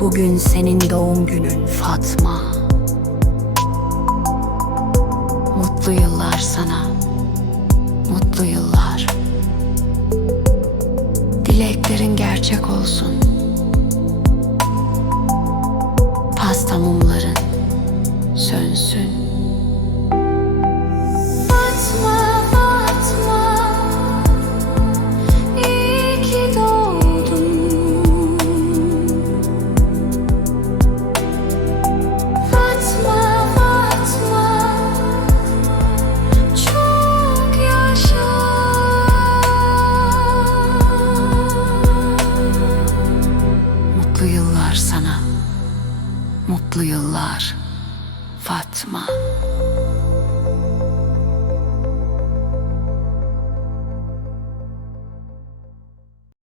Bugün senin doğum günün Fatma. Mutlu yıllar sana. Mutlu yıllar. Dileklerin gerçek olsun. Pasta mumların sönsün. Mutlu yıllar sana. Mutlu yıllar Fatma.